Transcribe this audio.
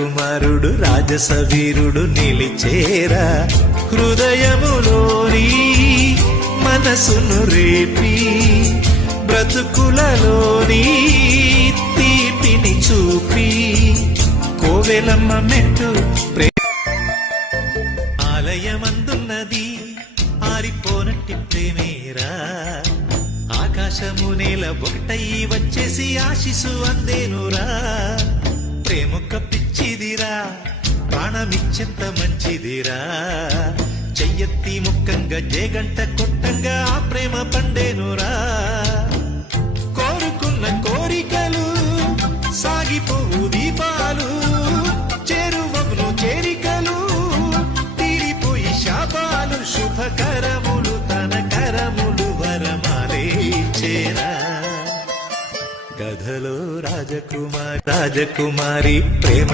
కుమారుడు రాజసవీరుడు నిలిచేరా హృదయములోని మనసును రేపి బ్రతుకులలోని తీపిని చూపి కోవెలమ్మ మెట్టు ఆలయమందున్నది ఆరిపోనట్టి ప్రేమేరా ఆకాశము నేల ఒకటయి వచ్చేసి ఆశిసు అందేనురా ప్రేమొక్క పిచ్చిదిరా ప్రాణమిచ్చెంత మంచిదిరా చెయ్యెత్తి ముక్కంగా జేగంట కొట్టంగా ఆ ప్రేమ పండేనురా కోరుకున్న కోరికలు సాగిపోవు దీపాలు చేరువను చేరికలు తీరిపోయి శాపాలు శుభకరములు తన కరములు వరమాలే చేరా కథలో రాజకుమారి ప్రేమ